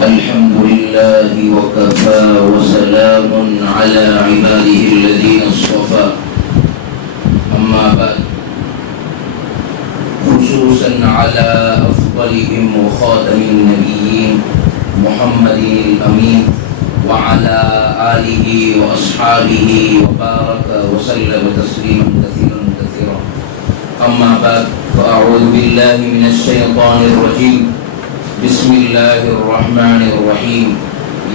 الحمد لله وكفى وسلام على عباده الذين اصطفى أما بعد خصوصا على أفضلهم وخاتم النبيين محمد الأمين وعلى آله وأصحابه وبارك وسلم تسليما كثيرا كثيرا أما بعد فأعوذ بالله من الشيطان الرجيم بسم الله الرحمن الرحيم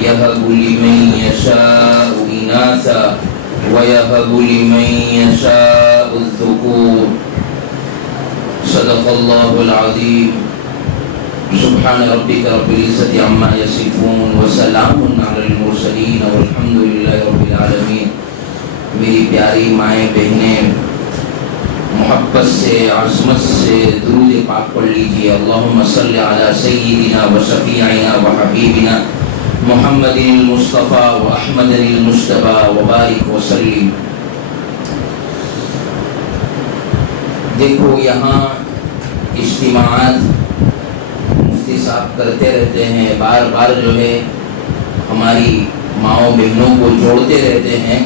يهب لمن يشاء إناثا ويهب لمن يشاء الذكور صدق الله العظيم سبحان ربك رب العزة عما يصفون وسلام على المرسلين والحمد لله رب العالمين. میری پیاری مائیں بہنیں، محبت سے عظمت سے درود پاک پڑھ لیجیے. اللہم صلی علی سیدنا و شفیعنا و حبیبنا محمد المصطفیٰ و احمد المجتبیٰ و بارک وسلم. دیکھو یہاں اجتماعات مفتی صاحب کرتے رہتے ہیں، بار بار جو ہے ہماری ماؤں بہنوں کو جوڑتے رہتے ہیں،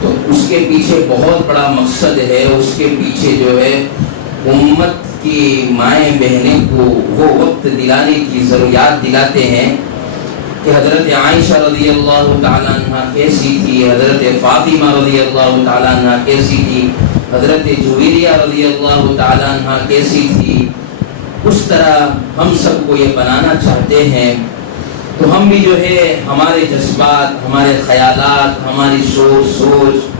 تو اس کے پیچھے بہت بڑا مقصد ہے. اس کے پیچھے جو ہے امت کی مائیں بہنیں کو وہ وقت دلانے کی ضروریات دلاتے ہیں کہ حضرت عائشہ رضی اللہ تعالیٰ عنہ کیسی تھی، حضرت فاطمہ رضی اللہ تعالیٰ عنہ کیسی تھی، حضرت جویریہ رضی اللہ تعالیٰ عنہ کیسی تھی. اس طرح ہم سب کو یہ بنانا چاہتے ہیں. تو ہم بھی جو ہے ہمارے جذبات، ہمارے خیالات، ہماری سوچ،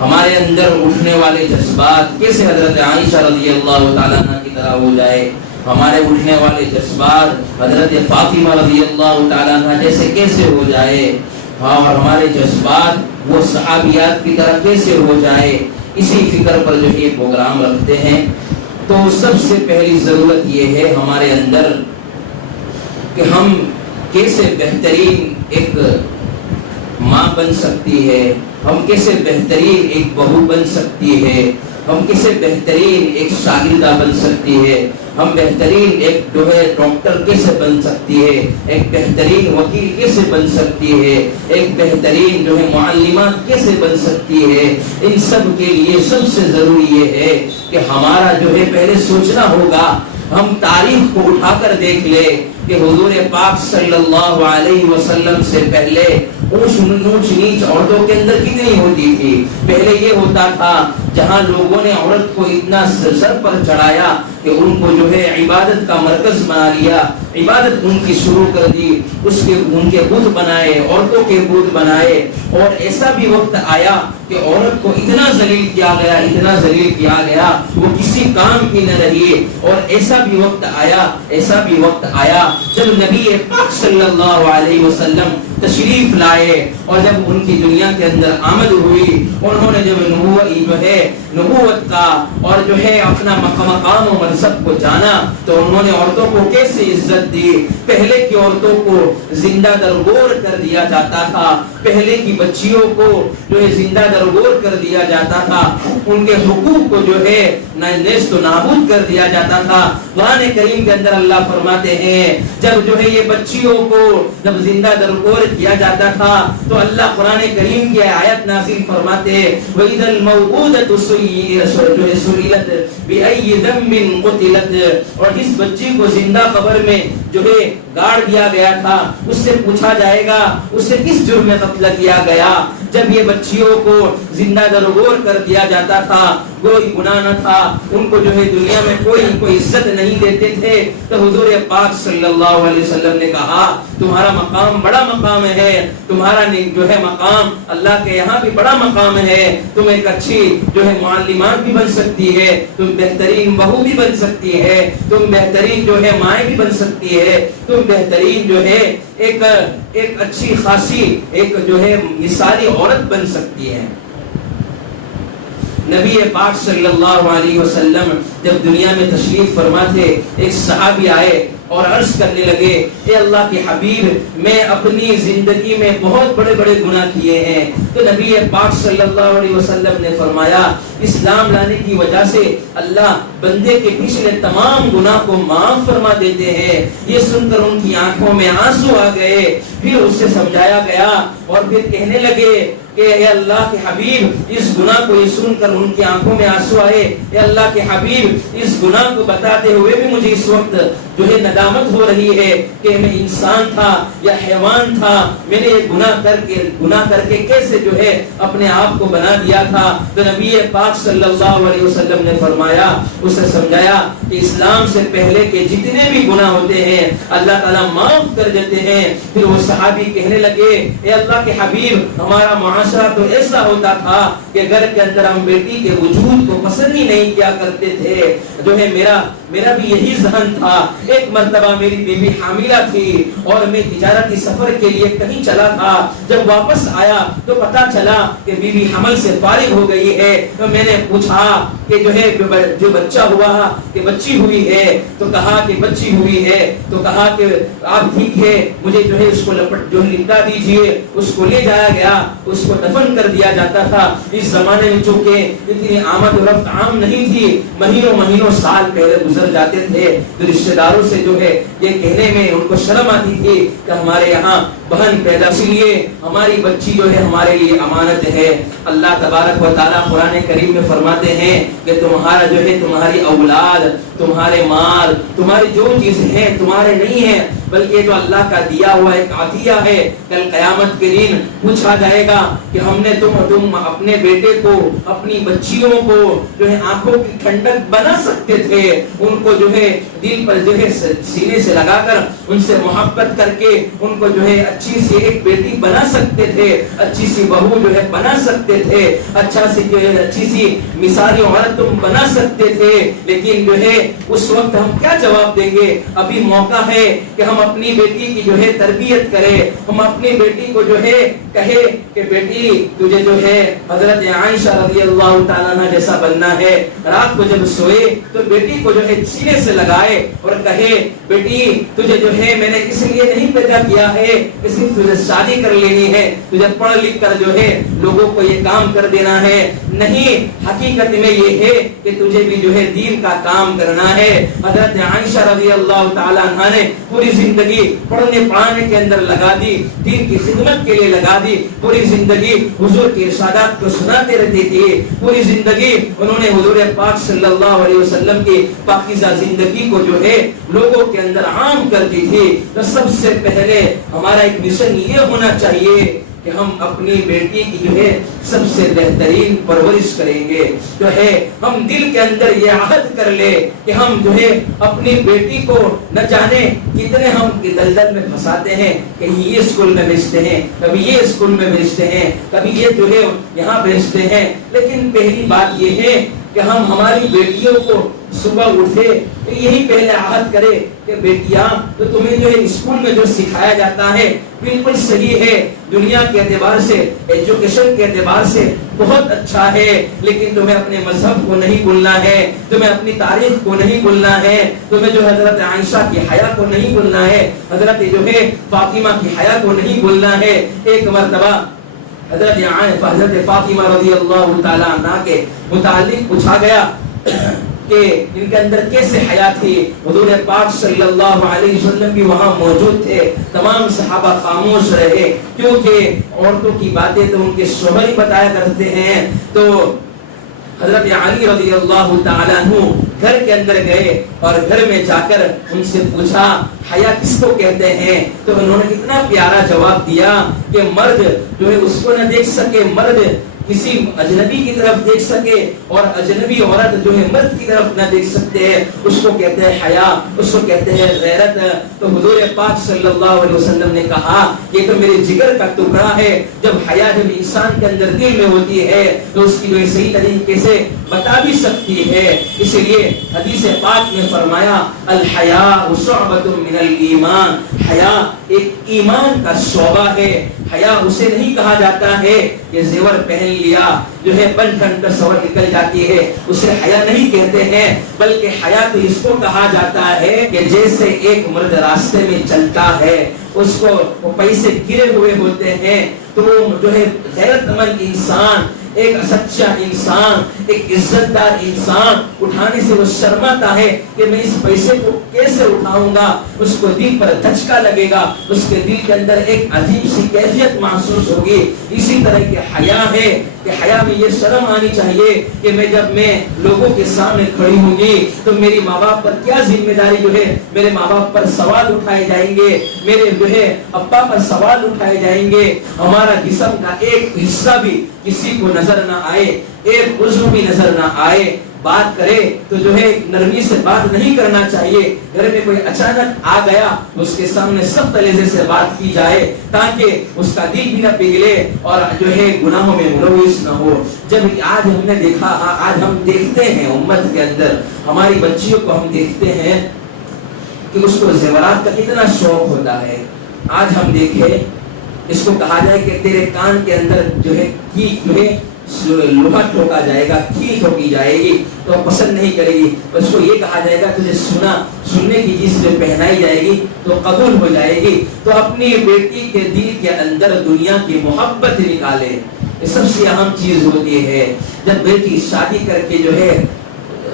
ہمارے اندر اٹھنے والے جذبات کیسے حضرت عائشہ رضی اللہ تعالیٰ عنہ کی طرح ہو جائے، ہمارے اٹھنے والے جذبات حضرت فاطمہ رضی اللہ تعالیٰ عنہ جیسے کیسے ہو جائے، اور ہمارے جذبات وہ صحابیات کی طرح کیسے ہو جائے. اسی فکر پر جو یہ پروگرام رکھتے ہیں. تو سب سے پہلی ضرورت یہ ہے ہمارے اندر کہ ہم کیسے بہترین ایک ماں بن سکتی ہے، ہم کیسے بہترین ایک بہو بن سکتی ہے، ہم کیسے بہترین ایک شاگردہ بن سکتی ہے، ہم بہترین ایک جو ہے ڈاکٹر کیسے بن سکتی ہے، ایک بہترین وکیل کیسے بن سکتی ہے، ایک بہترین جو ہے معلمات کیسے بن سکتی ہے. ان سب کے لیے سب سے ضروری یہ ہے کہ ہمارا جو ہے پہلے سوچنا ہوگا. ہم تاریخ کو اٹھا کر دیکھ لے کہ حضور پاک صلی اللہ علیہ وسلم سے پہلے اونچ نیچ عورتوں کے اندر کتنی ہوتی تھی. پہلے یہ ہوتا تھا جہاں لوگوں نے عورت کو اتنا سر پر چڑھایا کہ ان کو جو ہے عبادت کا مرکز بنا لیا، عبادت ان کی شروع کر دی، ان کے بت بنائے، عورتوں کے بت بنائے. اور ایسا بھی وقت آیا کہ عورت کو اتنا ذلیل کیا گیا وہ کسی کام کی نہ رہی. اور ایسا بھی وقت آیا جب نبی پاک صلی اللہ علیہ وسلم تشریف لائے اور جب ان کی دنیا کے اندر آمد ہوئی، انہوں نے جب نبوت کا اور جو ہے اپنا مقام و منصب کو جانا، تو انہوں نے عورتوں کو کیسے عزت دی. پہلے کی عورتوں کو زندہ درگور کر دیا جاتا تھا، پہلے کی بچیوں کو جو ہے زندہ درگور کر دیا جاتا تھا، ان کے حقوق کو جو ہے نیست و نابود کر دیا جاتا تھا. قرآن کریم کے اندر اللہ فرماتے ہیں جب جو ہے یہ بچیوں کو جب زندہ درگور کیا جاتا تھا تو اللہ قرآن کریم کی آیت نازل فرماتے وَإِذَا الْمَوْءُودَةُ سُئِلَتْ بِأَيِّ ذَنبٍ قُتِلَتْ. اور جس بچی کو زندہ قبر میں جو ہے گاڑ دیا گیا تھا اس سے پوچھا جائے گا اسے کس جرم میں قتل کیا گیا. جب یہ بچیوں کو زندہ درگور کر دیا جاتا تھا، کوئی گناہ نہ تھا، ان کو جو ہے دنیا میں کوئی عزت نہیں دیتے تھے، تو حضور پاک صلی اللہ علیہ وسلم نے کہا تمہارا مقام بڑا مقام ہے، تمہارا جو ہے مقام اللہ کے یہاں بھی بڑا مقام ہے. تم ایک اچھی جو ہے معلمات بھی بن سکتی ہے، تم بہترین بہو بھی بن سکتی ہے، تم بہترین جو ہے مائیں بھی بن سکتی ہے، تم بہترین جو ہے ایک اچھی خاصی ایک جو ہے مثالی عورت بن سکتی ہے. نبی پاک صلی اللہ علیہ وسلم جب دنیا میں تشریف فرما تھے، ایک صحابی آئے اور عرض کرنے لگے اے اللہ کے حبیب میں اپنی زندگی میں بہت بڑے بڑے گناہ کیے ہیں. تو نبی پاک صلی اللہ علیہ وسلم نے فرمایا اسلام لانے کی وجہ سے اللہ بندے کے پچھلے تمام گناہ کو معاف فرما دیتے ہیں. یہ سن کر ان کی آنکھوں میں آنسو آ گئے. پھر اس سے سمجھایا گیا اور پھر کہنے لگے کہ اے اللہ کے حبیب اس گناہ کو یہ سن کر ان کی آنکھوں میں آنسو آئے. اے اللہ کے حبیب اس گناہ کو بتاتے ہوئے بھی مجھے اس وقت جو ہے ندامت ہو رہی ہے کہ میں انسان تھا یا حیوان تھا, میں نے یہ گناہ کر کے کیسے جو ہے اپنے آپ کو بنا دیا تھا. تو نبی پاک صلی اللہ علیہ وسلم نے فرمایا, اسے سمجھایا کہ اسلام سے پہلے کے جتنے بھی گناہ ہوتے ہیں اللہ تعالیٰ معاف کر دیتے ہیں. پھر وہ صحابی کہنے لگے اے اللہ کے حبیب ہمارا معاشرہ تو ایسا ہوتا تھا کہ گھر کے اندر ہم بیٹی کے وجود کو پسند ہی نہیں کیا کرتے تھے. جو ہے میرا بھی یہی ذہن تھا. ایک مرتبہ میری بیوی حاملہ تھی اور میں تجارتی سفر کے لیے کہیں چلا تھا. جب واپس آیا تو پتا چلا کہ بیوی حمل سے فارغ ہو گئی ہے. تو میں نے پوچھا کہ جو ہے جو بچہ ہوا کہ بچی ہوئی ہے, تو کہا کہ بچی ہوئی ہے. تو کہا کہ آپ ٹھیک ہے, مجھے جو ہے اس کو لپٹا دیجئے. اس کو لے جایا گیا, اس کو دفن کر دیا جاتا تھا. اس زمانے میں چونکہ اتنی آمد و رفت عام نہیں تھی, مہینوں سال پہلے گزر جاتے تھے. تو رشتہ داروں سے جو ہے یہ کہنے میں ان کو شرم آتی تھی کہ ہمارے یہاں بہن پیدا, اسی لیے ہماری بچی جو ہے ہمارے لیے امانت ہے. اللہ تبارک و تعالیٰ قرآن کریم میں فرماتے ہیں کہ تمہارا جو ہے تمہاری اولاد, تمہارے مال, تمہاری جو چیزیں ہیں تمہارے نہیں ہیں بلکہ تو اللہ کا دیا ہوا ایک عطیہ ہے. کل قیامت کے دن پوچھا جائے گا کہ ہم نے تم اپنے بیٹے کو, اپنی بچیوں کو جو ہے آنکھوں کی ٹھنڈک بنا سکتے تھے, ان کو جو ہے دل پر جو ہے سینے سے لگا کر ان سے محبت کر کے ان کو جو ہے اچھی سی ایک بیٹی بنا سکتے تھے, اچھی سی بہو جو ہے بنا سکتے تھے, اچھی سی مثالی عورت تم بنا سکتے تھے. لیکن جو ہے اس وقت ہم کیا جواب دیں گے؟ ابھی موقع ہے کہ ہم اپنی بیٹی کی جو ہے تربیت کریں. ہم اپنی بیٹی کو جو ہے کہے کہ بیٹی تجھے جو ہے حضرت عائشہ رضی اللہ تعالیٰ عنہ جیسا بننا ہے. رات کو جب سوئے تو بیٹی کو جو ہے سینے سے لگائے اور کہے بیٹی تجھے جو ہے میں نے اس لیے نہیں پیدا کیا ہے کہ صرف تجھے شادی کر لینی ہے, تجھے پڑھ لکھ کر جو ہے لوگوں کو یہ کام کر دینا ہے. نہیں, حقیقت میں یہ ہے کہ تجھے بھی جو ہے دین کا کام کرنا ہے. حضرت عائشہ رضی اللہ تعالیٰ عنہ نے پوری زندگی پڑھنے پڑھانے کے اندر لگا دی, دین کی خدمت کے لیے لگا دی. پوری زندگی حضور کے ارشادات کو سناتے رہتی تھی. پوری زندگی انہوں نے حضور پاک صلی اللہ علیہ وسلم کی پاکیزہ زندگی کو جو ہے لوگوں کے اندر عام کرتی تھی. تو سب سے پہلے ہمارا ایک مشن یہ ہونا چاہیے کہ ہم اپنی بیٹی کی جو ہے سب سے بہترین پرورش کریں گے. جو ہے ہم دل کے اندر یہ عہد کر لے کہ ہم جو ہے اپنی بیٹی کو نہ جانے کتنے ہم دلدل میں پھنساتے ہیں. کہیں یہ اسکول میں بھیجتے ہیں, کبھی یہ اسکول میں بھیجتے ہیں, کبھی یہ جو ہے یہاں بھیجتے ہیں. لیکن پہلی بات یہ ہے کہ ہم ہماری بیٹیوں کو صبح اٹھے یہی پہلے عہد کرے کہ بیٹیاں تو تمہیں جو ہے اسکول میں جو سکھایا جاتا ہے بالکل صحیح ہے, دنیا کے اعتبار سے, ایجوکیشن کے اعتبار سے بہت اچھا ہے, لیکن تمہیں اپنے مذہب کو نہیں بھولنا ہے, تمہیں اپنی تاریخ کو نہیں بھولنا ہے, تمہیں جو حضرت عائشہ کی حیا کو نہیں بھولنا ہے, حضرت جو ہے فاطمہ کی حیا کو نہیں بھولنا ہے. ایک مرتبہ حضرت فاطمہ رضی اللہ تعالیٰ عنہ کے متعلق پوچھا گیا کہ ان کے اندر کیسے حیا تھی. حضور پاک صلی اللہ علیہ وسلم بھی وہاں موجود تھے. تمام صحابہ خاموش رہے کیونکہ عورتوں کی باتیں تو ان کے شوہر ہی بتایا کرتے ہیں. تو حضرت علی رضی اللہ تعالیٰ عنہ گھر کے اندر گئے اور گھر میں جا کر ان سے پوچھا حیا کس کو کہتے ہیں. تو انہوں نے اتنا پیارا جواب دیا کہ مرد جو ہے اس کو نہ دیکھ سکے, مرد کسی اجنبی کی طرف دیکھ سکے اور اجنبی عورت جو ہے مرد کی طرف نہ دیکھ سکتے ہیں, اس کو کہتے ہیں حیا, اس کو کہتے ہیں غیرت. تو حضور پاک صلی اللہ علیہ وسلم نے کہا یہ تو میرے جگر کا ٹکڑا ہے. جب حیا جب انسان کے اندر دل میں ہوتی ہے تو اس کی جو صحیح طریقے سے بتا بھی سکتی ہے. اسی لیے حدیث پاک میں فرمایا الحیاء شعبۃ من الایمان, حیا ایک ایمان کا شعبہ ہے. حیا اسے نہیں کہا جاتا ہے کہ زیور پہن لیا جو ہے بن ٹھن کر سور نکل جاتی ہے, اسے حیا نہیں کہتے ہیں, بلکہ حیا تو اس کو کہا جاتا ہے کہ جیسے ایک مرد راستے میں چلتا ہے, اس کو وہ پیسے گرے ہوئے ہوتے ہیں, تو وہ جو ہے غیرت مند انسان, ایک سچا انسان, ایک عزت دار انسان اٹھانے سے وہ شرماتا ہے کہ میں اس پیسے کو کیسے اٹھاؤں گا, اس کو دل پر دھچکا لگے گا, اس کے دل کے اندر ایک عجیب سی کیفیت محسوس ہوگی. اسی طرح کی حیا ہے کہ حیا میں یہ شرم آنی چاہیے کہ جب میں لوگوں کے سامنے کھڑی ہوں گی تو میری ماں باپ پر کیا ذمہ داری جو ہے, میرے ماں باپ پر سوال اٹھائے جائیں گے, میرے جو ہے ابا پر سوال اٹھائے جائیں گے, ہمارا جسم کا ایک حصہ بھی کسی کو نظر نہ آئے, ایک عضو بھی نظر نہ آئے. بات کرے تو جو ہے نرمی سے بات نہیں کرنا چاہیے. گھر میں کوئی اچانک آ گیا تو اس کے سامنے سخت لہجے سے بات کی جائے تاکہ اس کا دل بھی نہ پگھلے اور جو ہے گناہوں میں ملوث نہ ہو. جب آج ہم نے دیکھا, آج ہم دیکھتے ہیں امت کے اندر ہماری بچیوں کو ہم دیکھتے ہیں کہ اس کو زیورات کا کتنا شوق ہوتا ہے. آج ہم دیکھیں اس کو کہا جائے کہ تیرے کان کے اندر جو ہے لوہا ٹھوکا جائے گا, کیل ٹھوکی جائے گی تو پسند نہیں کرے گی. اس کو یہ کہا جائے گا تجھے سننے کی چیز جو پہنائی جائے گی تو قبول ہو جائے گی. تو اپنی بیٹی کے دل کے اندر دنیا کی محبت نکالے, یہ سب سے اہم چیز ہوتی ہے. جب بیٹی شادی کر کے جو ہے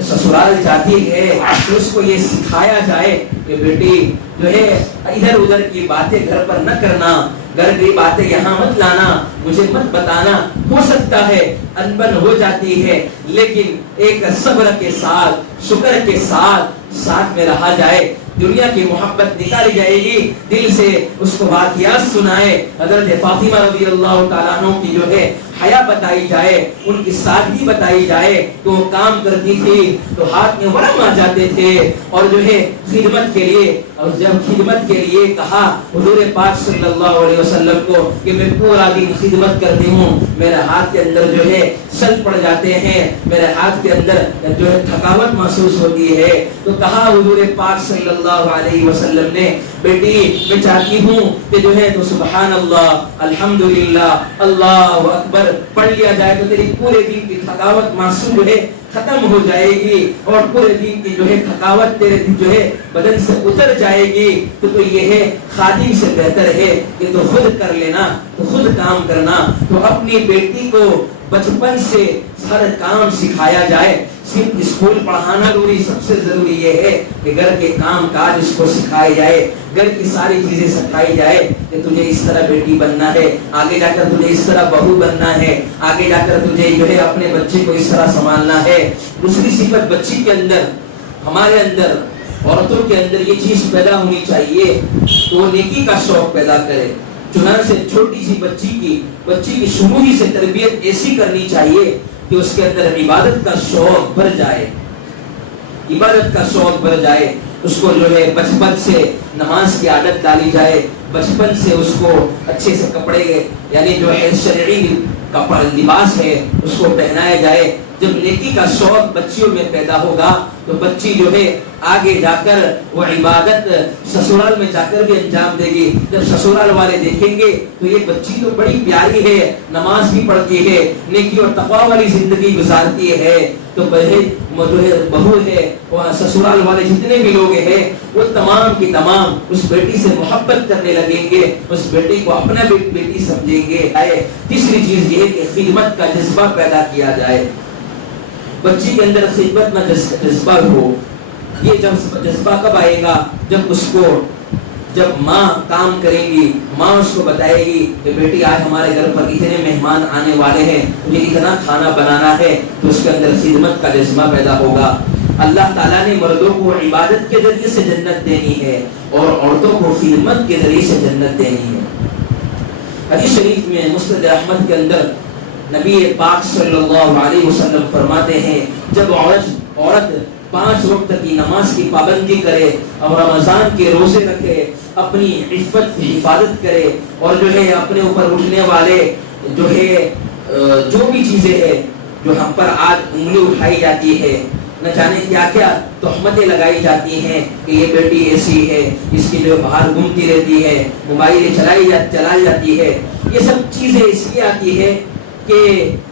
سسرال جاتی ہے تو اس کو یہ سکھایا جائے کہ بیٹی جو ہے ادھر ادھر کی باتیں گھر پر نہ کرنا, گھر کی باتیں یہاں مت لانا, مجھے مت بتانا. ہو سکتا ہے انبن ہو جاتی ہے لیکن ایک صبر کے ساتھ, شکر کے ساتھ میں رہا جائے. دنیا کی محبت نکالی جائے گی, دل سے اس کو واقعات سنائے. حضرت فاطمہ رضی اللہ تعالیٰ عنہ کی جو ہے حیا بتائی جائے, ان کی سادگی بتائی جائے. تو وہ کام کرتی تھی تو ہاتھ میں ورم آ جاتے تھے اور جو ہے خدمت کے لیے, اور جب خدمت کے لیے کہا حضور پاک صلی اللہ علیہ وسلم کو کہ میں پورا دن خدمت کرتی ہوں, میرے ہاتھ کے اندر جو ہے سل پڑ جاتے ہیں, میرے ہاتھ کے اندر جو ہے تھکاوٹ محسوس ہوتی ہے, تو کہا حضور پاک صلی اللہ علیہ وسلم نے بیٹی میں چاہتی ہوں کہ جو ہے تو سبحان اللہ, الحمدللہ, اللہ اکبر پڑھ لیا جائے تو تیری پورے دن کی تھکاوٹ محسوس جو ہے ختم ہو جائے گی اور پورے دن کی جو ہے تھکاوٹ تیرے جو ہے بدن سے اتر جائے گی. تو یہ ہے خادم سے بہتر ہے کہ تو خود کر لینا, تو خود کام کرنا. تو اپنی بیٹی کو بچپن سے ہر کام سکھایا جائے. صرف اسکول پڑھانا ضروری, سب سے ضروری یہ ہے کہ گھر کے کام کاج اس کو سکھائے جائے, گھر کی ساری چیزیں سکھائی جائے کہ تجھے اس طرح بیٹی بننا ہے, آگے جا کر تجھے اس طرح بہو بننا ہے, آگے جا کر تجھے جو ہے اپنے بچے کو اس طرح سنبھالنا ہے. دوسری صفت بچی کے اندر, ہمارے اندر, عورتوں کے اندر یہ چیز پیدا ہونی چاہیے تو وہ نیکی کا شوق پیدا کرے. چنانچہ چھوٹی سی بچی کی شروع ہی سے تربیت ایسی کرنی چاہیے کہ اس کے اندر عبادت کا شوق بڑھ جائے, عبادت کا شوق بڑھ جائے. اس کو جو ہے بچپن سے نماز کی عادت ڈالی جائے, بچپن سے اس کو اچھے سے کپڑے یعنی جو ہے شرعی کپڑا لباس ہے اس کو پہنایا جائے. جب نیکی کا شوق بچیوں میں پیدا ہوگا تو بچی جو ہے آگے جا کر وہ عبادت سسرال میں جا کر بھی انجام دے گی. جب سسرال والے دیکھیں گے تو یہ بچی تو بڑی پیاری ہے, نماز بھی پڑھتی ہے, نیکی اور تقوی والی زندگی گزارتی ہے, تو جو ہے بہو ہے, وہ سسرال والے جتنے بھی لوگ ہیں وہ تمام کی تمام اس بیٹی سے محبت کرنے لگیں گے, اس بیٹی کو اپنا بیٹی سمجھیں گے. تیسری چیز یہ ہے کہ خدمت کا جذبہ پیدا کیا جائے. بچی کے اندر خدمت کا جذبہ ہو. یہ جذبہ کب آئے گا؟ جب ماں کام کرے گی, ماں اس کو بتائے گی کہ بیٹی آج ہمارے گھر پر اتنے مہمان آنے والے ہیں, تجھے اتنا کھانا بنانا ہے, تو اس کے اندر خدمت کا جذبہ پیدا ہوگا. اللہ تعالیٰ نے مردوں کو عبادت کے ذریعے سے جنت دینی ہے اور عورتوں کو خدمت کے ذریعے سے جنت دینی ہے. حدیث شریف میں مسند احمد کے اندر نبی پاک صلی اللہ علیہ وسلم فرماتے ہیں جب عورت 5 وقت کی نماز کی پابندی کرے اور رمضان کے روزے رکھے, اپنی عفت کی حفاظت کرے اور جو ہے اپنے اوپر اٹھنے والے جو ہے جو بھی چیزیں ہیں جو ہم پر آج انگلی اٹھائی جاتی ہے, نہ جانے کیا کیا تہمتیں لگائی جاتی ہیں کہ یہ بیٹی ایسی ہے، اس کی جو باہر گھومتی رہتی ہے، موبائلیں چلائی جاتی ہے. یہ سب چیزیں اس لیے آتی ہے کہ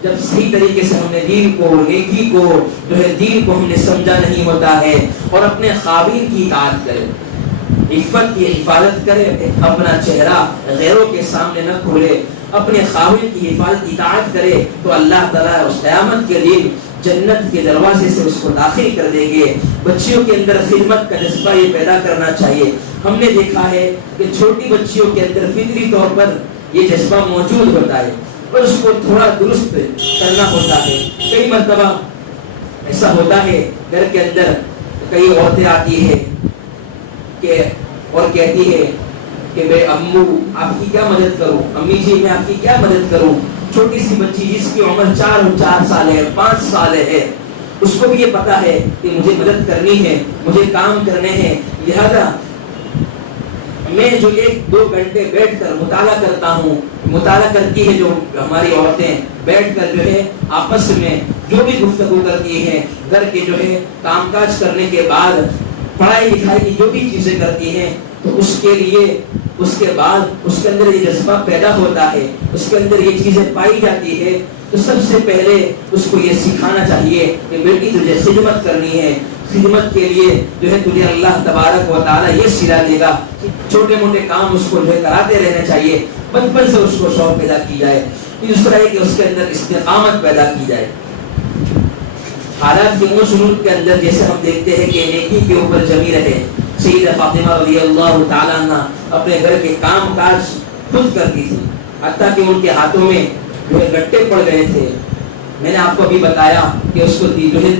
جب صحیح طریقے سے ہم نے دین کو، نیکی کو جو ہے دین کو ہم نے سمجھا نہیں ہوتا ہے، اور اپنے خاوین کی اطاعت کرے، عفت کی حفاظت کرے، اپنا چہرہ غیروں کے سامنے نہ کھولے، اپنے خاوین کی حفاظت اطاعت کرے، تو اللہ تعالیٰ اس قیامت کے دن جنت کے دروازے سے اس کو داخل کر دیں گے. بچیوں کے اندر خدمت کا جذبہ یہ پیدا کرنا چاہیے. ہم نے دیکھا ہے کہ چھوٹی بچیوں کے اندر فطری طور پر یہ جذبہ موجود ہوتا ہے، اور اس کو تھوڑا درست کرنا ہوتا ہے. کئی مرتبہ ایسا ہوتا ہے گھر کے اندر کئی عورتیں آتی ہیں کہ اور کہتی ہے کہ بے امو آپ کی کیا مدد کروں، امی جی میں آپ کی کیا مدد کروں. چھوٹی سی بچی جس کی عمر 4 سال ہے، 5 سال ہے، اس کو بھی یہ پتا ہے کہ مجھے مدد کرنی ہے، مجھے کام کرنے ہیں، لہذا میں جو 1-2 گھنٹے بیٹھ کر مطالعہ کرتا ہوں، مطالعہ کرتی ہے جو ہماری عورتیں بیٹھ کر جو ہے آپس میں جو بھی گفتگو کرتی ہیں، گھر کے جو ہے کام کاج کرنے کے بعد پڑھائی لکھائی کی جو بھی چیزیں کرتی ہیں، تو اس کے لیے اس کے بعد اس کے اندر یہ جذبہ پیدا ہوتا ہے، اس کے اندر یہ چیزیں پائی جاتی ہے. تو سب سے پہلے اس کو یہ سکھانا چاہیے کہ بیٹی تجھے خدمت کرنی ہے، خدمت کے لیے جو ہے تجھے اللہ تبارک و تعالیٰ یہ صلہ دے گا. چھوٹے موٹے کام اس کو جو ہے کراتے رہنا چاہیے، بچپن سے اس کو شوق پیدا کی جائے. دوسرا ہے کہ اس کے اندر استقامت پیدا کی جائے. حالات کے سلوک کے اندر جیسے ہم دیکھتے ہیں کہ نیکی کے اوپر جمی رہے. سیدہ فاطمہ رضی اللہ تعالیٰ عنہ اپنے گھر کے کام کاج خود کرتی تھی، حتیٰ کہ ان کے ہاتھوں میں جو ہے گٹے پڑ گئے تھے. میں نے آپ کو ابھی بتایا کہ اس کو جو ہے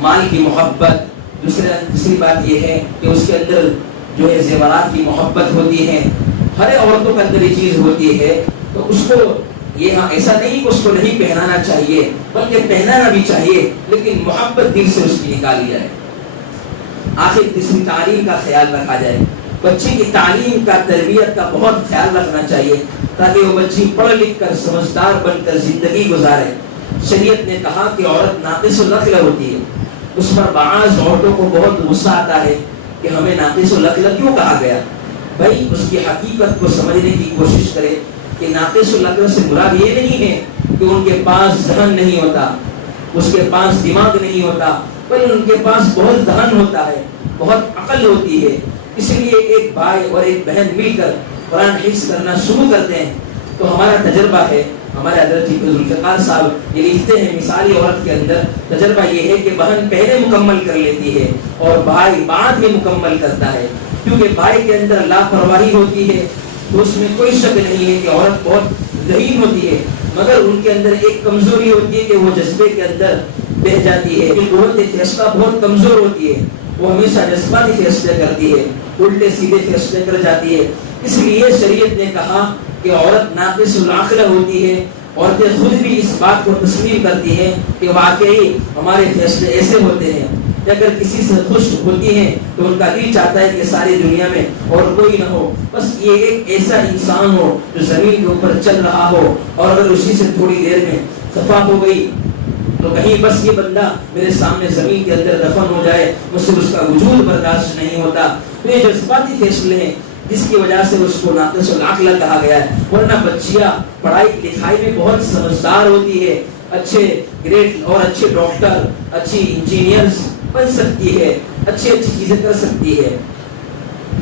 مال کی محبت. دوسری بات یہ ہے کہ اس کے اندر جو ہے زیورات کی محبت ہوتی ہے. ہر عورتوں کے اندر یہ چیز ہوتی ہے، تو اس کو یہ ایسا نہیں کہ اس کو نہیں پہنانا چاہیے، بلکہ پہنانا بھی چاہیے، لیکن محبت دل سے اس کی نکالی جائے. آخر تیسری تعلیم کا خیال رکھا جائے. بچی کی تعلیم کا، تربیت کا بہت خیال رکھنا چاہیے تاکہ وہ بچی پڑھ لکھ کر سمجھدار بن کر زندگی گزارے. شریعت نے کہا کہ عورت ناقص العقل ہوتی ہے. اس پر بعض عورتوں کو بہت غصہ آتا ہے کہ ہمیں ناقص العقل کیوں کہا گیا. بھائی اس کی حقیقت کو سمجھنے کی کوشش کرے کہ ناقص العقل سے مراد یہ نہیں ہے کہ ان کے پاس ذہن نہیں ہوتا، اس کے پاس دماغ نہیں ہوتا، بلکہ ان کے پاس بہت ذہن ہوتا ہے، بہت عقل ہوتی ہے. اس لیے ایک بھائی اور ایک بہن مل کر قرآن حفظ کرنا شروع کرتے ہیں تو ہمارا تجربہ ہے، ہمارے حضرت ذوالفقار صاحب یہ لکھتے ہیں مثالی عورت کے اندر تجربہ یہ ہے کہ بہن پہلے مکمل کر لیتی ہے اور بھائی بعد میں مکمل کرتا ہے. کیونکہ بھائی کے اندر لاپرواہی ہوتی ہے تو اس میں کوئی شک نہیں ہے کہ عورت بہت ذہین ہوتی ہے، مگر ان کے اندر ایک کمزوری ہوتی ہے کہ وہ جذبے کے اندر بہ جاتی ہے. قوت فیصلہ بہت کمزور ہوتی ہے، وہ ہمیشہ جذباتی فیصلے کرتی ہے، الٹے سیدھے فیصلے کر جاتی ہے. اس لیے شریعت نے کہا کہ عورت ناقص العقل ہوتی ہے. عورتیں خود بھی اس بات کو تسلیم کرتی ہیں کہ واقعی ہمارے فیصلے ایسے ہوتے ہیں کہ اگر کسی سے خوش ہوتی ہیں تو ان کا دل چاہتا ہے کہ ساری دنیا میں اور کوئی نہ ہو، بس یہ ایک ایسا انسان ہو جو زمین کے اوپر چل رہا ہو، اور اگر اسی سے تھوڑی دیر میں صفا ہو گئی تو کہیں بس یہ بندہ میرے سامنے زمین کے اندر دفن ہو جائے، مجھ سے اس کا وجود برداشت نہیں ہوتا. تو یہ جذباتی فیصلے ہیں جس کی وجہ سے اس کو ناقص العقل کہا گیا ہے. ورنہ بچیاں پڑھائی لکھائی میں بہت سمجھدار ہوتی ہے، اچھے گریڈ اور اچھے ڈاکٹر، اچھی انجینئرز بن سکتی ہے، اچھی چیزیں کر سکتی ہے.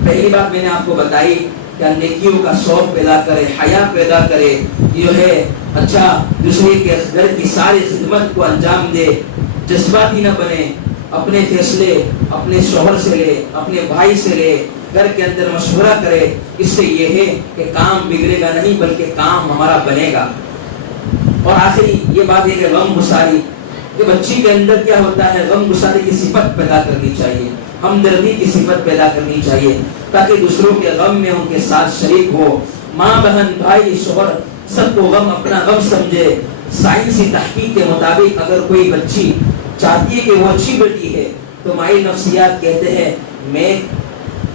پہلی بات میں نے آپ کو بتائی کہ نیکیوں کا شوق پیدا کرے، حیا پیدا کرے، جو ہے اچھا دوسرے کے گھر کی ساری خدمت کو انجام دے، جذباتی نہ بنے، اپنے فیصلے اپنے شوہر سے لے، اپنے بھائی سے لے، گھر کے اندر مشورہ کرے. اس سے یہ ہے کہ کام بگڑے گا نہیں بلکہ کام ہمارا بنے گا. اور آخری یہ بات ہے کہ غم گساری، کہ بچی کے اندر کیا ہوتا ہے، غم گساری کی صفت پیدا کرنی چاہیے، ہمدردی کی صفت پیدا کرنی چاہیے تاکہ دوسروں کے غم میں ان کے ساتھ شریک ہو. ماں بہن بھائی شوہر سب کو غم اپنا غم سمجھے. سائنسی تحقیق کے مطابق اگر کوئی بچی چاہتی ہے کہ وہ اچھی بیٹی ہے تو ماہر نفسیات کہتے ہیں make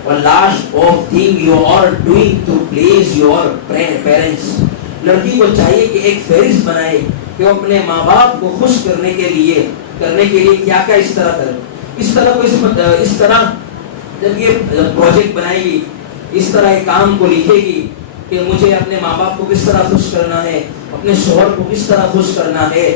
a list of things you are doing to please your parents. لڑکی کو چاہیے کہ ایک فہرست بنائے کہ وہ اپنے ماں باپ کو خوش کرنے کے لیے کیا کیا اس طرح جب یہ پروجیکٹ بنائے گی، اس طرح ایک کام کو لکھے گی کہ مجھے اپنے ماں باپ کو کس طرح خوش کرنا ہے، اپنے شوہر کو کس طرح خوش کرنا ہے،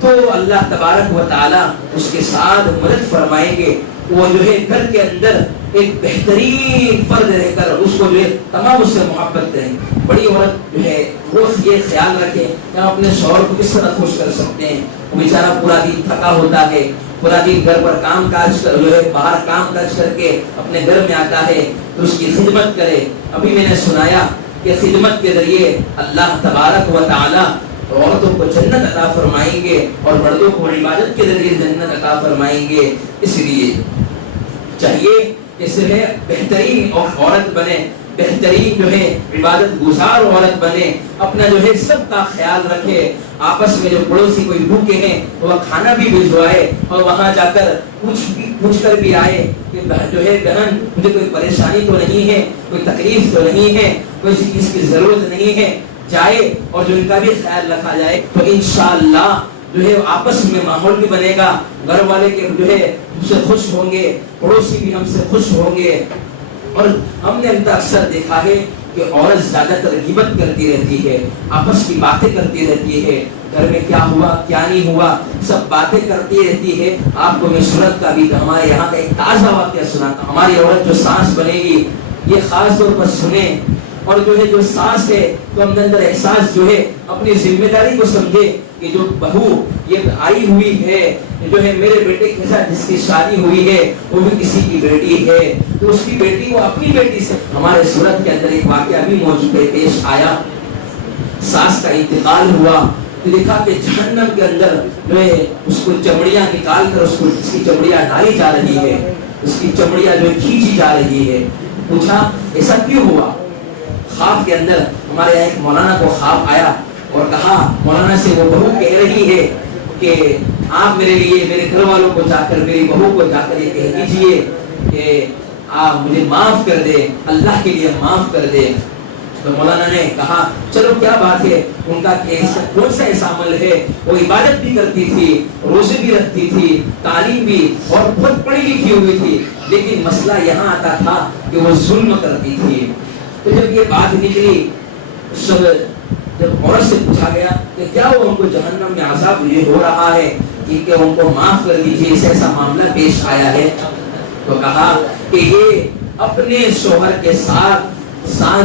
تو اللہ تبارک و تعالی اس کے ساتھ مدد فرمائیں گے. وہ جو ہے گھر کے اندر ایک بہترین فرد رہ کر اس کو جو ہے تمام اس سے محبت کریں. بڑی عورت جو ہے وہ یہ خیال رکھے کہ ہم اپنے شوہر کو کس طرح خوش کر سکتے ہیں. وہ بیچارہ پورا دن تھکا ہوتا ہے، پورا دن گھر پر کام کاج کر جو ہے باہر کام کاج کر کے اپنے گھر میں آتا ہے تو اس کی خدمت کرے. ابھی میں نے سنایا کہ خدمت کے ذریعے اللہ تبارک و تعالی عورتوں کو جنت عطا فرمائیں گے اور مردوں کو عبادت کے ذریعے جنت عطا فرمائیں گے. اس لیے چاہیے کہ صرف بہترین عورت بنے، بہترین جو ہے عبادت گزار عورت بنے، اپنا جو ہے سب کا خیال رکھے. آپس میں جو پڑوسی کوئی بھوکے ہیں تو وہ کھانا بھی بھجوائے اور وہاں جا کر پوچھ کر بھی آئے کہ جو ہے بہن مجھے کوئی پریشانی تو نہیں ہے، کوئی تکلیف تو نہیں ہے، کوئی چیز کی ضرورت نہیں ہے، جائے اور جو ان کا بھی خیال رکھا جائے تو انشاءاللہ جو ہے آپس میں ماحول بھی بنے گا، گھر والے کے جو ہے ہم سے خوش ہوں گے، پڑوسی بھی ہم سے خوش ہوں گے. اور ہم نے اکثر دیکھا ہے کہ عورت زیادہ تر غیبت کرتی رہتی ہے، آپس کی باتیں کرتی رہتی ہے، گھر میں کیا ہوا کیا نہیں ہوا سب باتیں کرتی رہتی ہے. آپ کو میں صورت کا بھی ہمارے یہاں کا ایک تازہ واقعہ سناتا. ہماری عورت جو سانس بنے گی یہ خاص طور پر سنیں، اور جو ہے جو سانس ہے تو ہم اندر احساس جو ہے اپنی ذمہ داری کو سمجھے کہ جو بہو یہ آئی ہوئی ہے جو ہے میرے بیٹے کے ساتھ جس کی شادی ہوئی ہے وہ بھی کسی کی بیٹی ہے تو اس کی بیٹی کو اپنی بیٹی سے. ہمارے صورت کے اندر ایک واقعہ بھی موجود ہے، پیش آیا. ساس کا انتقال ہوا تو دیکھا کہ جہنم کے اندر جو ہے اس کو چمڑیاں نکال کر اس کی چمڑیاں ڈالی جا رہی ہے، اس کی چمڑیاں جو کھینچی جا رہی ہے. پوچھا ایسا کیوں ہوا؟ خواب کے اندر ہمارے یہاں ایک مولانا کو خواب آیا اور کہا، مولانا سے وہ بہو کہہ رہی ہے کہ آپ میرے لیے میرے گھر والوں کو جا کر میری بہو کو جا کر یہ کہہ دیجئے کہ آپ مجھے معاف کر دے، اللہ کے لیے معاف کر دے. تو مولانا نے کہا چلو کیا بات ہے، ان کا کون سا ایسا عمل ہے، وہ عبادت بھی کرتی تھی، روزے بھی رکھتی تھی، تعلیم بھی اور بہت پڑھی لکھی ہوئی تھی، لیکن مسئلہ یہاں آتا تھا کہ وہ ظلم کرتی تھی. تو جب یہ بات نکلی جب عورت سے پوچھا گیا کہ کیا وہ ان کو جہنم میں عذاب یہ ہو رہا ہے کہ ان کو معاف کر دیجیے، ایسا معاملہ پیش آیا ہے، تو کہا کہ یہ اپنے شوہر کے ساتھ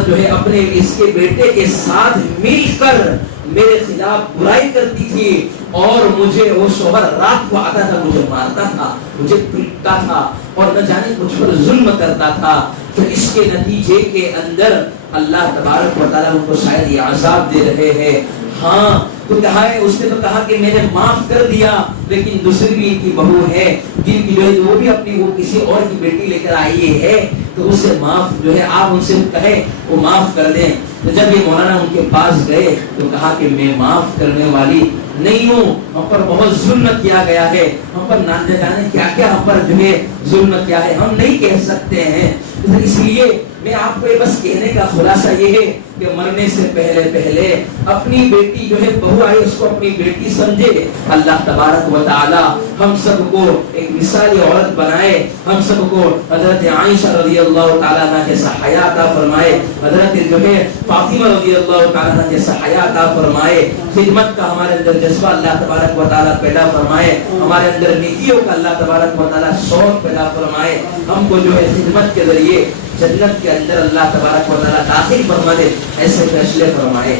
جو ہے اپنے اس کے بیٹے کے ساتھ مل کر میرے خلاف برائی کرتی تھی اور مجھے وہ شوہر رات کو آتا تھا، مجھے مارتا تھا، مجھے پیٹتا تھا اور نہ جانے مجھ پر ظلم کرتا تھا. تو اس کے نتیجے کے اندر اللہ تبارک و تعالیٰ ان کو شاید یہ عذاب دے رہے ہیں. ہاں تو کہا ہے، اس نے تو کہا کہ میں نے معاف کر دیا، لیکن دوسری بھی ان کی بہو ہے جن کی جو ہے وہ بھی اپنی وہ کسی اور کی بیٹی لے کر آئی ہے تو اس سے معاف جو ہے آپ ان سے کہیں وہ معاف کر دیں. تو جب یہ مولانا ان کے پاس گئے تو کہا کہ میں معاف کرنے والی نہیں ہوں، ہم پر بہت ظلم کیا گیا ہے، ہم پر نہ جانے کیا کیا ہم پر جو ہے ظلم کیا ہے، ہم نہیں کہہ سکتے ہیں. اس لیے میں آپ کو بس کہنے کا خلاصہ یہ ہے کہ مرنے سے پہلے اپنی بیٹی جو ہے بہو آئی اس کو اپنی بیٹی سمجھے. اللہ تبارک و تعالی ہم سب کو ایک مثالی عورت بنائے، ہم سب کو حضرت عائشہ رضی اللہ تعالیٰ عنہ جیسا حیا عطا فرمائے، حضرت جو ہے فاطمہ رضی اللہ تعالیٰ عنہ جیسا حیا عطا فرمائے، خدمت کا ہمارے اندر جذبہ اللہ تبارک و تعالیٰ پیدا فرمائے، ہمارے اندر نیکیوں کا اللہ تبارک و تعالیٰ شوق پیدا فرمائے، ہم کو جو ہے خدمت کے ذریعے جنت کے اندر اللہ تبارک و تعالیٰ داخل فرما دے، ایسے فیصلے فرمائے.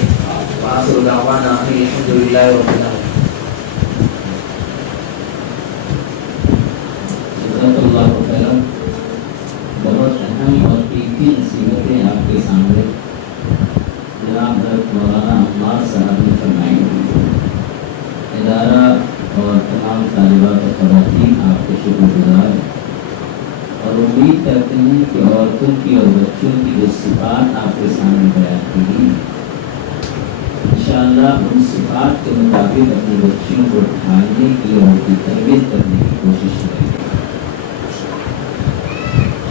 وآخر دعوانا الحمدللہ رب العالمین. جزاک اللہ خیرا. بہت اہم اور قیمتی نصیحتیں آپ کے سامنے جناب حضرت مولانا عمار صاحب نے فرمائی. ادارہ اور تمام طالبات و خواتین آپ کے شکر گزار ہیں اور امید کرتے ہیں کہ عورتوں کی اور بچوں کی جو صفات آپ کے سامنے بیان کی گئی انشاءاللہ ان صفات کے مطابق اپنے بچوں کو ڈھالنے کی اور ان کی تربیت کرنے کی کوشش کریں گے.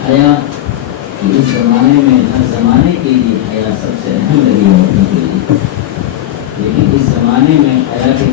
حیا اس زمانے میں ہر زمانے کے لیے حیا سب سے اہم رہی عورتوں کے لیے، لیکن اس زمانے میں حیا کے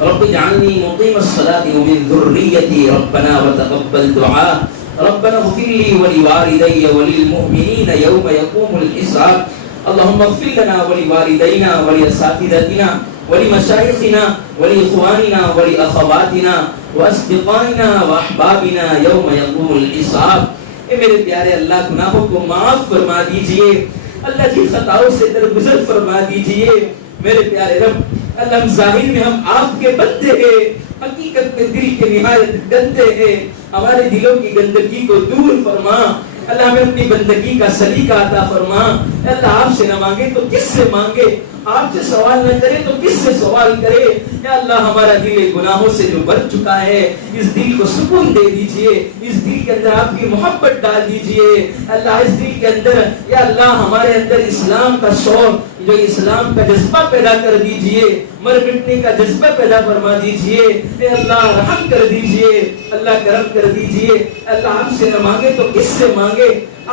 رب اجعلنی مقیم الصلاة ومن ذریتی ربنا وتقبل دعاء ربنا اغفر لي ولوالدي وللمؤمنين يوم يقوم الحساب اللهم اغفر لنا ولوالدينا ولأساتذتنا ولمشايخنا ولإخواننا ولأخواتنا وأصدقائنا وأحبابنا يوم يقوم الحساب. اے میرے پیارے اللہ گناہوں کو معاف فرما دیجئے، اللہ کی خطاؤں سے درگزر فرما دیجئے. میرے پیارے رب اللہ ہم ظاہر میں ہم آپ کے بندے ہیں، حقیقت میں دل کے نہایت گندے ہیں. ہمارے دلوں کی گندگی کو دور فرما. اللہ ہمیں اپنی بندگی کا سلیقہ عطا فرما. اللہ آپ سے نہ مانگے تو کس سے مانگے، آپ سے سوال نہ کرے تو کس سے سوال کرے. یا اللہ ہمارا دل گناہوں سے جو بھر چکا ہے اس دل کو سکون دے دیجئے، اس دل کے اندر آپ کی محبت ڈال دیجئے. اللہ اس دل کے اندر یا اللہ ہمارے اندر اسلام کا شوق، جو اسلام کا جذبہ پیدا کر دیجئے، مر مٹنے کا جذبہ پیدا فرما دیجئے. اے اللہ رحم کر دیجئے، اللہ کرم کر دیجئے. اللہ آپ سے نہ مانگے تو کس سے مانگے،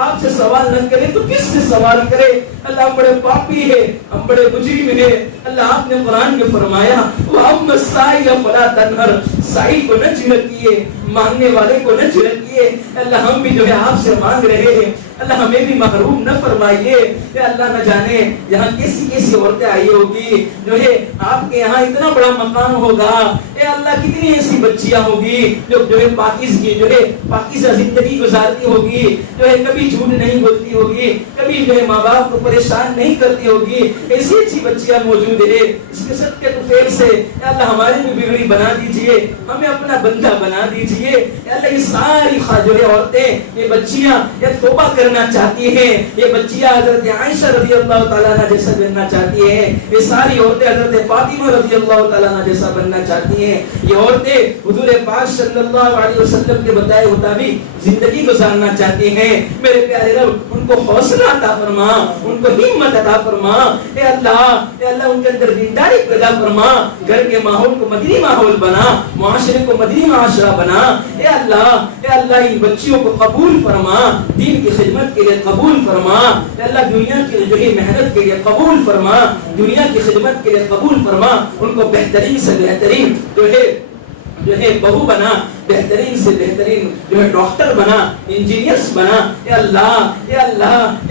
آپ سے سوال نہ کرے تو کس سے سوال کرے. اللہ ہم بڑے پاپی ہیں، ہم بڑے مجرم ہیں. اللہ آپ نے قرآن میں فرمایا وَأَمَّا السَّائِلَ فَلَا تَنْهَرْ، سائل کو نہ جھڑکیے، مانگنے والے کو نہ جھڑکیے. اللہ ہم بھی جو ہے آپ سے مانگ رہے ہیں، اللہ ہمیں بھی محروم نہ فرمائیے. کہ اللہ نہ جانے یہاں کیسی کیسی عورتیں آئی ہوگی، جو ہے آپ کے یہاں اتنا بڑا مقام ہوگا. اے اللہ کتنی ایسی بچیاں ہوگی جو ہے پاکیزگی، جو ہے پاکیزہ زندگی گزارتی ہوگی، جو ہے کبھی جھوٹ نہیں بولتی ہوگی، کبھی جو ہے ماں باپ کو پریشان نہیں کرتی ہوگی. ایسی اچھی بچیاں موجود ہیں. اس کے صدقے تو فیل سے اے اللہ ہماری بھی بگڑی بنا دیجئے، ہمیں اپنا بندہ بنا دیجئے. اے اللہ یہ ساری جو ہے عورتیں، یہ بچیاں یہ توبہ کرنا چاہتی ہیں، یہ بچیاں حضرت عائشہ رضی اللہ تعالیٰ عنہ جیسا بننا چاہتی ہیں. یہ ساری عورتیں حضرت فاطمہ رضی اللہ تعالیٰ عنہ جیسا بننا چاہتی ہیں. یہ عورتیں حضور پاک صلی اللہ علیہ وسلم کے بتائے مطابق زندگی گزارنا چاہتی ہیں. میرے پیارے رب ان کو حوصلہ عطا فرما، ان کو ہمت عطا فرما. اے اللہ ان کے اندر دینداری پیدا فرما. گھر کے ماحول کو مدنی ماحول بنا، معاشرے کو مدنی معاشرہ بنا. اے اللہ ان بچیوں کو قبول فرما، دین کی خدمت کے لیے قبول فرما. اے اللہ دنیا کی جو ہے محنت کے لیے قبول فرما، دنیا کی خدمت کے لیے قبول فرما. ان کو بہترین سے بہترین جو ہے بہو بنا، بہترین سے بہترین جو ہے ڈاکٹر بنا، انجینئرز بنا. اے اللہ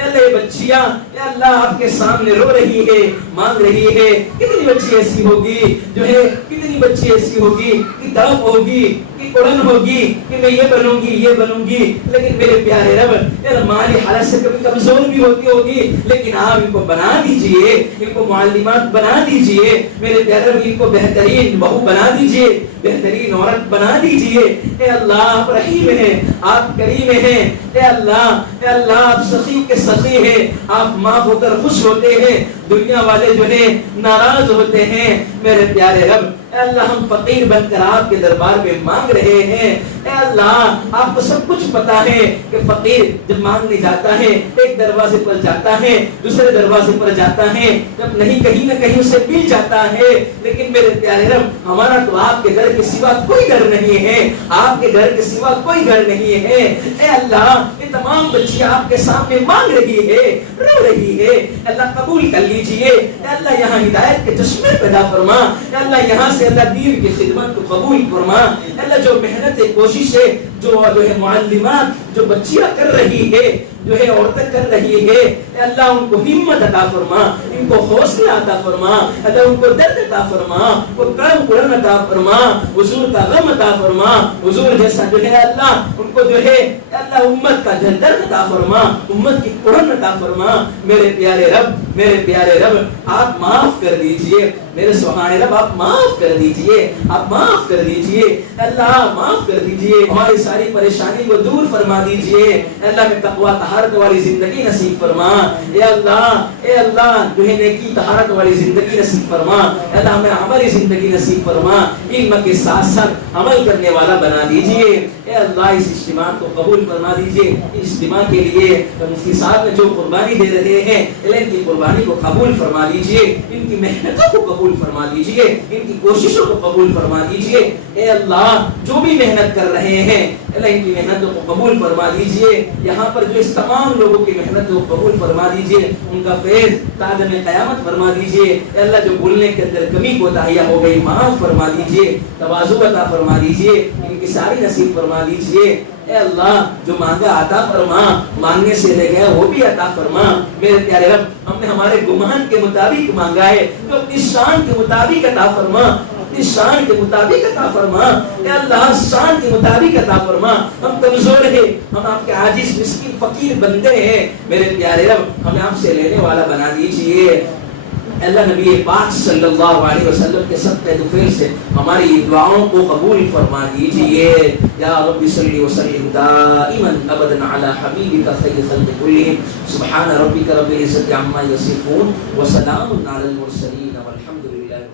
یہ بچیاں اے اللہ آپ کے سامنے رو رہی ہے، مانگ رہی ہے. کتنی بچی ایسی ہوگی جو ہے، کتنی بچی ایسی ہوگی کہ تڑپ ہوگی، کہ قرن ہوگی کہ میں یہ بنوں گی. لیکن میرے پیارے رب یار مالی حالت سے کبھی کمزور بھی ہوتی ہوگی، لیکن آپ ان کو بنا دیجئے، ان کو معلمات بنا دیجئے. میرے پیارے رب ان کو بہترین بہو بنا دیجئے، بہترین عورت بنا دیجئے. اے اللہ آپ رحیم ہیں، آپ کریم ہیں. اے اللہ آپ سخی کے سخی ہیں، آپ معاف ہو کر خوش ہوتے ہیں، دنیا والے جو ہے ناراض ہوتے ہیں. میرے پیارے رب اے اللہ ہم فقیر بن کر آپ کے دربار میں مانگ رہے ہیں. اے اللہ آپ کو سب کچھ پتا ہے کہ فقیر جب مانگنے جاتا ہے ایک دروازے پر جاتا ہے، دوسرے دروازے پر جاتا ہے، جب نہیں کہیں نہ کہیں اسے مل جاتا ہے. لیکن میرے پیارے رب ہمارا تو آپ کے گھر کے سوا کوئی گھر نہیں ہے، آپ کے گھر کے سوا کوئی گھر نہیں ہے. اے اللہ یہ تمام بچیاں آپ کے سامنے مانگ رہی ہے، رو رہی ہے. اللہ قبول کر لیجئے. اے اللہ یہاں ہدایت کے چشمے پیدا فرما. اے اللہ یہاں سے اللہ دین کی خدمت کو قبول فرما. اللہ جو محنت کوشش ہے، جو ہے معلمات جو بچیاں کر رہی ہے، جو ہے عورتیں کر رہی ہے، اللہ ان کو ہمت عطا فرما، ان کو حوصلہ عطا فرما. اللہ ان کو درد عطا فرما، وہ کرم قرآن عطا فرما، حضور کا غم عطا فرما. حضور جیسا جو ہے اللہ ان کو جو ہے اللہ امت کا درد عطا فرما، امت کی قرآن عطا فرما. میرے پیارے رب آپ معاف کر دیجئے. میرے سبحان رب آپ معاف کر دیجئے، آپ معاف کر دیجئے. اللہ معاف کر دیجئے، ہماری ساری پریشانی کو دور فرما دیجئے. اللہ میں تقوی طہارت والی زندگی نصیب فرما. اے اللہ جو ہے نیکی طہارت والی زندگی نصیب فرما. اللہ ہمیں عملی زندگی نصیب فرما، علم کے ساتھ ساتھ عمل کرنے والا بنا دیجئے. اے اللہ اس اجتماع کو قبول فرما دیجئے. اجتماع کے لیے مفتی صاحب نے جو قربانی دے رہے ہیں ان کی قربانی کو قبول فرما دیجئے، ان کی محنتوں کو قبول فرما دیجئے، ان کی کوششوں کو قبول فرما دیجئے. اے اللہ جو بھی محنت کر رہے ہیں اللہ ان کی محنتوں کو قبول فرما دیجئے. یہاں پر جو اس تمام لوگوں کی محنتوں کو قبول فرما دیجئے, ان کا فیض تعدم قیامت فرما دیجئے. اے اللہ جو بولنے کے اندر کمی کوتاہیاں ہو گئی معاف فرما دیجئے, تواضع عطا فرما دیجئے, ان کی ساری نصیب فرما دیجئے. اے اللہ جو مانگا عطا فرما, مانگنے سے رہ گیا وہ بھی عطا فرما. میرے پیارے رب, ہم نے ہمارے گمان کے مطابق مانگا ہے, تو اپنی شان کے مطابق عطا فرما, اپنی شان کے مطابق عطا فرما. اے اللہ شان کے مطابق عطا فرما. ہم کمزور ہیں, ہم آپ کے عاجز مسکین فقیر بندے ہیں. میرے پیارے رب, ہمیں آپ سے لینے والا بنا دیجئے. اللہ نبی پاک صلی اللہ علیہ وسلم کے صدقے دفعہ سے ہماری دعاؤں کو قبول فرما دیجئے. یا رب صلی وسلم دائما ابدا علی حبیبک خیر خلق کلہم. سبحان ربک رب العزت عما یصفون وسلام علی المرسلین والحمد للہ.